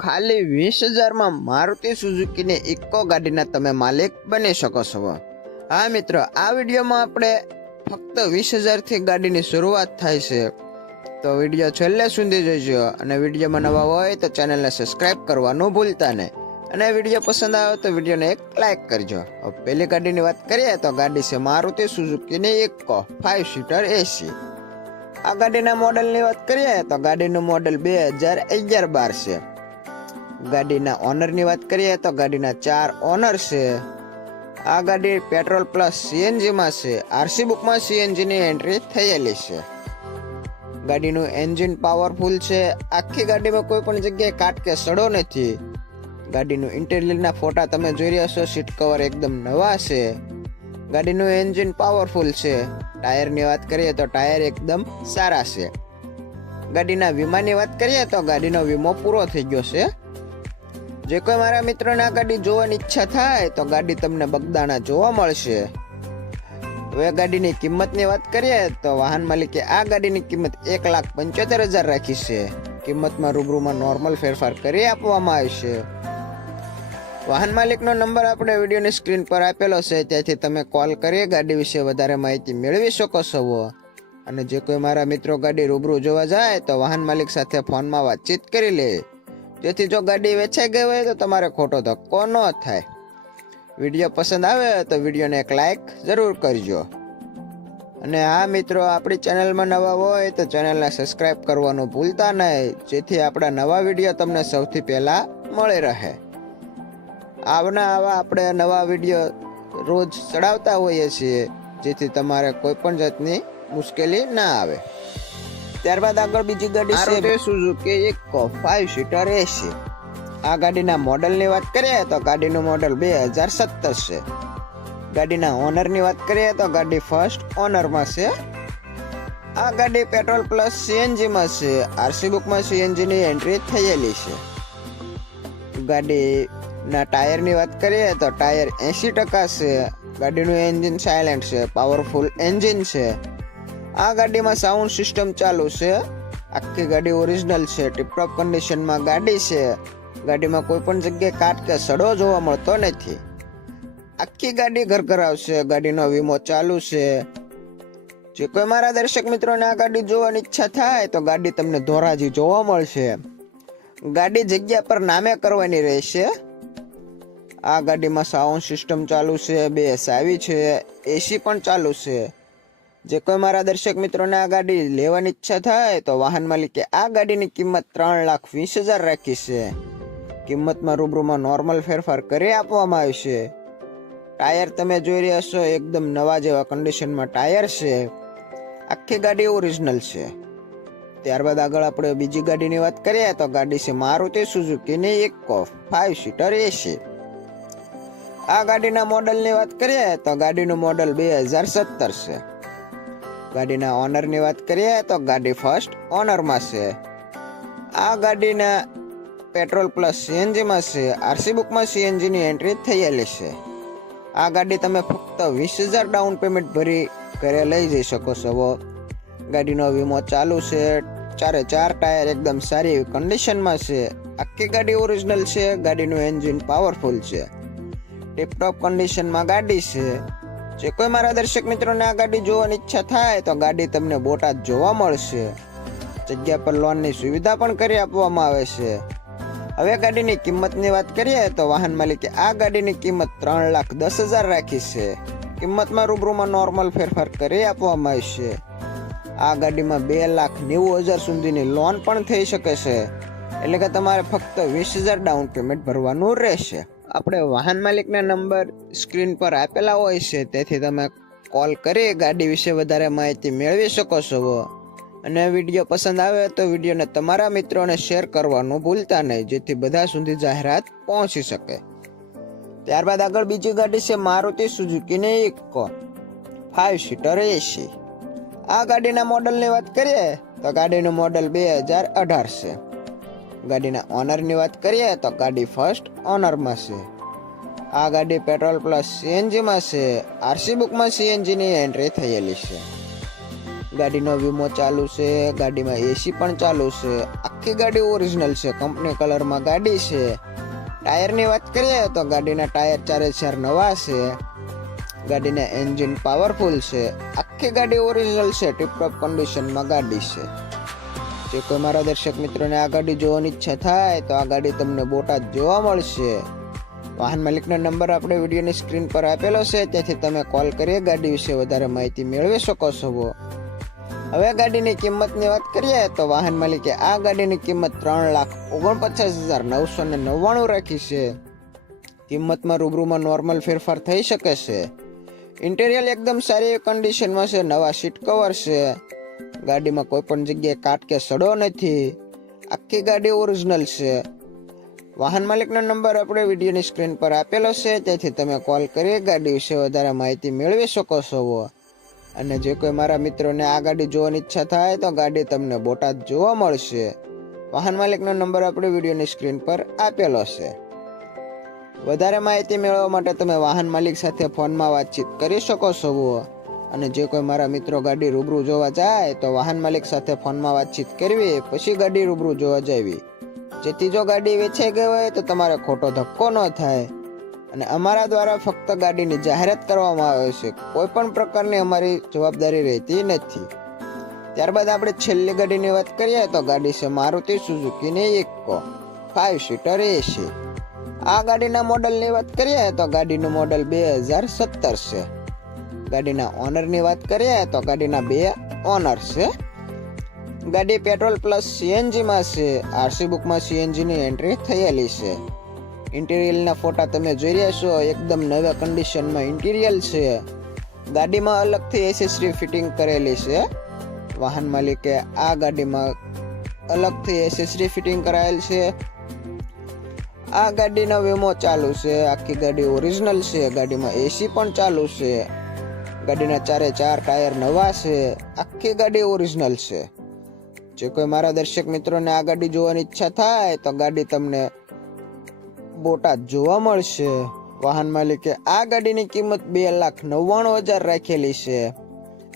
ખાલી 20,000 માં મારુતિ સુઝુકીની ઇકો ગાડીના તમે માલિક બની શકો છો। હા મિત્રો, આ વિડીયોમાં આપણે ફક્ત 20,000 થી ગાડીની શરૂઆત થાય છે, તો વિડીયો છેલ્લે સુધી જોજો અને વિડીયોમાં નવા હોય તો ચેનલને સબસ્ક્રાઇબ કરવાનું ભૂલતા નહીં અને વિડીયો પસંદ આવે તો વિડીયોને એક લાઇક કરજો। પહેલી ગાડીની વાત કરીએ તો ગાડી છે મારુતિ સુઝુકીની ઇકો 5 સીટર એસી। આ ગાડીના મોડેલની વાત કરીએ તો ગાડીનું મોડેલ 2011-12 છે। ગાડીના ઓનરની વાત કરીએ તો ગાડીના 4 ઓનર છે। આ ગાડી પેટ્રોલ પ્લસ સીએનજી માં છે। આરસી બુકમાં સીએનજી ની એન્ટ્રી થયેલી છે। ગાડીનું એન્જિન પાવરફુલ છે। આખી ગાડીમાં કોઈ પણ જગ્યાએ કાટ કે સડો નથી। ગાડીનું ઇન્ટિરિયરના ફોટા તમે જોઈ રહ્યા છો, સીટ કવર એકદમ નવા છે। ગાડીનું એન્જિન પાવરફુલ છે। ટાયરની વાત કરીએ તો ટાયર એકદમ સારા છે। ગાડીના વીમાની વાત કરીએ તો ગાડીનો વીમો પૂરો થઈ ગયો છે। જે કોઈ મારા મિત્રોને આ ગાડી જોવાની ઈચ્છા થાય તો ગાડી તમને બગદાણા જોવા મળશે। હવે ગાડીની કિંમતની વાત કરીએ તો વાહન માલિકે આ ગાડીની કિંમત 1,75,000 રાખી છે। કિંમતમાં રૂબરૂમાં નોર્મલ ફેરફાર કરી આપવામાં આવશે। વાહન માલિકનો નંબર આપણે વિડીયોની સ્ક્રીન પર આપેલો છે, ત્યાંથી તમે કોલ કરી ગાડી વિશે વધારે માહિતી મેળવી શકો છો। અને જે કોઈ મારા મિત્રો ગાડી રૂબરૂ જોવા જાય તો વાહન માલિક સાથે ફોનમાં વાતચીત કરી લે, જેથી જો ગાડી વેચાઈ ગઈ હોય તો તમારે ખોટો ધક્કો ન થાય। વિડીયો પસંદ આવે તો વિડીયોને એક લાઇક જરૂર કરજો। અને આ મિત્રો, આપણી ચેનલમાં નવા હોય તો ચેનલને સબસ્ક્રાઇબ કરવાનું ભૂલતા નહીં, જેથી આપણા નવા વિડીયો તમને સૌથી પહેલા મળી રહે। આવા આપણે નવા વિડીયો રોજ ચડાવતા હોઈએ છીએ, જેથી તમારે કોઈ પણ જાતની મુશ્કેલી ના આવે। ત્યારબાદ આગળ બીજી ગાડી છે સુઝુકી ઇકો 5 સીટર એસી। આ ગાડીના મોડેલની વાત કરીએ તો ગાડીનું મોડેલ 2017 છે। ગાડીના ઓનરની વાત કરીએ તો ગાડી ફર્સ્ટ ઓનરમાં છે। આ ગાડી પેટ્રોલ પ્લસ સીએનજી માં છે। આરસી બુકમાં સીએનજી ની એન્ટ્રી થયેલી છે। ગાડીના ટાયરની વાત કરીએ તો ટાયર 80% છે। ગાડીનું એન્જિન સાયલેન્ટ છે, પાવરફુલ એન્જિન છે। આ ગાડીમાં સાઉન્ડ સિસ્ટમ ચાલુ છે। આખી ગાડી ઓરિજિનલ છે, ટીપટોપ કન્ડિશનમાં ગાડી છે। ગાડીમાં કોઈ પણ જગ્યાએ કાટ કે સડો જોવા મળતો નથી। આખી ગાડી ઘરઘરાવ છે। ગાડીનો વીમો ચાલુ છે। જે કોઈ મારા દર્શક મિત્રોને આ ગાડી જોવાની ઈચ્છા થાય તો ગાડી તમને ધોરાજી જોવા મળશે। ગાડી જગ્યા પર નામે કરવાની રહેશે। આ ગાડીમાં સાઉન્ડ સિસ્ટમ ચાલુ છે, 2 ચાવી છે, એસી પણ ચાલુ છે। જે કોઈ મારા દર્શક મિત્રોને આ ગાડી લેવાની ઈચ્છા થાય તો વાહન માલિકે આ ગાડીની કિંમત 3,20,000 રાખી છે। કિંમતમાં રૂબરૂમાં નોર્મલ ફેરફાર કરી આપવામાં આવશે। ટાયર તમે જોઈ રહ્યા છો, એકદમ નવા જેવા કન્ડિશનમાં ટાયર છે। આખી ગાડી ઓરિજિનલ છે। ત્યારબાદ આગળ આપણે બીજી ગાડીની વાત કરીએ તો ગાડી છે મારુતિ સુઝુકીની ઇકો 5 સીટર એસી। આ ગાડીના મોડેલની વાત કરીએ તો ગાડીનું મોડેલ 2017 છે। ગાડીના ઓનરની વાત કરીએ તો ગાડી ફર્સ્ટ ઓનરમાં છે। આ ગાડીના પેટ્રોલ પ્લસ સીએનજી માં છે। આરસી બુકમાં સીએનજી ની એન્ટ્રી થયેલી છે। આ ગાડી તમે ફક્ત 20,000 ડાઉન પેમેન્ટ ભરી ઘરે લઈ જઈ શકો છો। ગાડીનો વીમો ચાલુ છે। 4 ટાયર એકદમ સારી એવી કન્ડિશનમાં છે। આખી ગાડી ઓરિજિનલ છે। ગાડીનું એન્જિન પાવરફુલ છે, ટીપટોપ કન્ડિશનમાં ગાડી છે। જે કોઈ મારા દર્શક મિત્રોને આ ગાડી જોવાની ઈચ્છા થાય તો ગાડી તમને બોટાદ જોવા મળશે। જગ્યા પર લોનની સુવિધા પણ કરી આપવામાં આવે છે। હવે ગાડીની કિંમતની વાત કરીએ તો વાહન માલિકે આ ગાડીની કિંમત 3,10,000 રાખી છે। કિંમતમાં રૂબરૂમાં નોર્મલ ફેરફાર કરી આપવામાં આવશે। આ ગાડીમાં 2,90,000 સુધીની લોન પણ થઈ શકે છે, એટલે કે તમારે ફક્ત 20,000 ડાઉન પેમેન્ટ ભરવાનું રહેશે। આપણે વાહન માલિકના નંબર સ્ક્રીન પર આપેલા હોય છે, તેથી તમે કોલ કરી ગાડી વિશે વધારે માહિતી મેળવી શકો છો। અને વિડીયો પસંદ આવે તો વિડીયોને તમારા મિત્રોને શેર કરવાનું ભૂલતા નહીં, જેથી બધા સુધી જાહેરાત પહોંચી શકે। ત્યારબાદ આગળ બીજી ગાડી છે મારુતિ સુઝુકીની ઇકો 5 સીટર એસી। આ ગાડીના મોડેલની વાત કરીએ તો ગાડીનું મોડેલ 2018 છે। ગાડીના ઓનરની વાત કરીએ તો ગાડી ફર્સ્ટ ઓનરમાં છે। આ ગાડી પેટ્રોલ પ્લસ સીએનજી માં છે। આરસી બુકમાં સીએનજી ની એન્ટ્રી થયેલી છે। ગાડીનો વીમો ચાલુ છે, ગાડીમાં એસી પણ ચાલુ છે, આખી ગાડી ઓરિજિનલ છે, કંપની કલરમાં ગાડી છે. ટાયરની વાત કરીએ તો ગાડીના ટાયર 4 નવા છે. ગાડીના એન્જિન પાવરફુલ છે, આખી ગાડી ઓરિજિનલ છે, ટીપટોપ કન્ડિશનમાં ગાડી છે. જે કોઈ મારા દર્શક મિત્રોને આ ગાડી જોવાની ઈચ્છા થાય તો આ ગાડી તમને બોટાદ જોવા મળશે. વાહન માલિકનો નંબર આપણે વિડીયોની સ્ક્રીન પર આપેલો છે, ત્યાંથી તમે કોલ કરી ગાડી વિશે વધારે માહિતી મેળવી શકો છો. હવે ગાડીની કિંમતની વાત કરીએ તો વાહન માલિકે આ ગાડીની કિંમત 3,49,999 રાખી છે. કિંમતમાં રૂબરૂમાં નોર્મલ ફેરફાર થઈ શકે છે. ઇન્ટિરિયર એકદમ સારી કન્ડિશનમાં છે, નવા સીટ કવર છે. ગાડીમાં કોઈ પણ જગ્યાએ કાટ કે સડો નથી, આખી ગાડી ઓરિજિનલ છે. વાહન માલિકનો નંબર આપણે વિડીયોની સ્ક્રીન પર આપેલો છે, તેથી તમે કોલ કરી ગાડી વિશે વધારે માહિતી મેળવી શકો છો. અને જે કોઈ મારા મિત્રોને આ ગાડી જોવાની ઈચ્છા થાય તો ગાડી તમને બોટાદ જોવા મળશે. વાહન માલિકનો નંબર આપણે વિડીયોની સ્ક્રીન પર આપેલો છે. વધારે માહિતી મેળવવા માટે તમે વાહન માલિક સાથે ફોનમાં વાતચીત કરી શકો છો. અને જે કોઈ મારા મિત્રો ગાડી રૂબરૂ જોવા જાય તો વાહન માલિક સાથે ફોનમાં વાતચીત કરવી, પછી ગાડી રૂબરૂ જોવા જવી, જેથી જો ગાડી વેચાઈ ગઈ હોય તો તમારે ખોટો ધક્કો ન થાય. અને અમારા દ્વારા ફક્ત ગાડીની જાહેરાત કરવામાં આવે છે, કોઈ પણ પ્રકારની અમારી જવાબદારી રહેતી નથી. ત્યારબાદ આપણે છેલ્લી ગાડીની વાત કરીએ તો ગાડી છે મારુતિ સુઝુકીની ઇકો 5 સીટર એસી. આ ગાડીના મોડલની વાત કરીએ તો ગાડીનું મોડલ 2017 છે. ગાડીના ઓનરની વાત કરીએ તો ગાડીના 2 ઓનર છે. ગાડી પેટ્રોલ પ્લસ સીએનજીમાં છે. આરસી બુકમાં સીએનજીની એન્ટ્રી થયેલી છે. ઇન્ટિરિયરના ફોટા તમે જોઈ રહ્યા છો, એકદમ નવા કન્ડિશનમાં ઇન્ટિરિયર છે. ગાડીમાં અલગથી એસેસરી ફિટિંગ કરેલી છે. વાહન માલિકે આ ગાડીમાં અલગથી એસેસરી ફિટિંગ કરાયેલ છે. આ ગાડીનો વીમો ચાલુ છે, આખી ગાડી ઓરિજિનલ છે. ગાડીમાં એસી પણ ચાલુ છે. ગાડીના 4 ટાયર નવા છે, આખી ગાડી ઓરિજિનલ છે. જે કોઈ મારા દર્શક મિત્રોને આ ગાડી જોવાની ઈચ્છા થાય તો ગાડી તમને બોટાદ જોવા મળશે. વાહન માલિકે આ ગાડીની કિંમત 2,99,000 રાખેલી છે.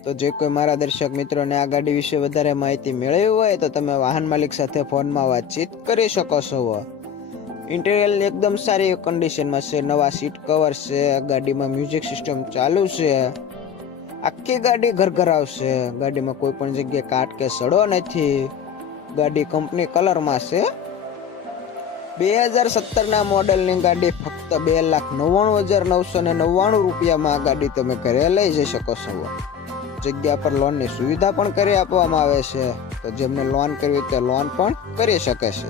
તો જે કોઈ મારા દર્શક મિત્રોને આ ગાડી વિશે વધારે માહિતી મેળવી હોય તો તમે વાહન માલિક સાથે ફોનમાં વાતચીત કરી શકો છો. ઇન્ટિરિયર એકદમ સારી કન્ડિશનમાં છે, નવા સીટ કવર છે. ગાડીમાં મ્યુઝિક સિસ્ટમ ચાલુ છે. આખી ગાડી ઘરઘરાવ છે. ગાડીમાં કોઈ પણ જગ્યાએ કાટ કે સડો નથી. ગાડી કંપની કલરમાં છે. 2017ના મોડલની ગાડી ફક્ત 2,99,999 રૂપિયામાં આ ગાડી તમે ઘરે લઈ જઈ શકો છો. જગ્યા પર લોનની સુવિધા પણ કરી આપવામાં આવે છે, તો જેમને લોન કરવી તે લોન પણ કરી શકે છે.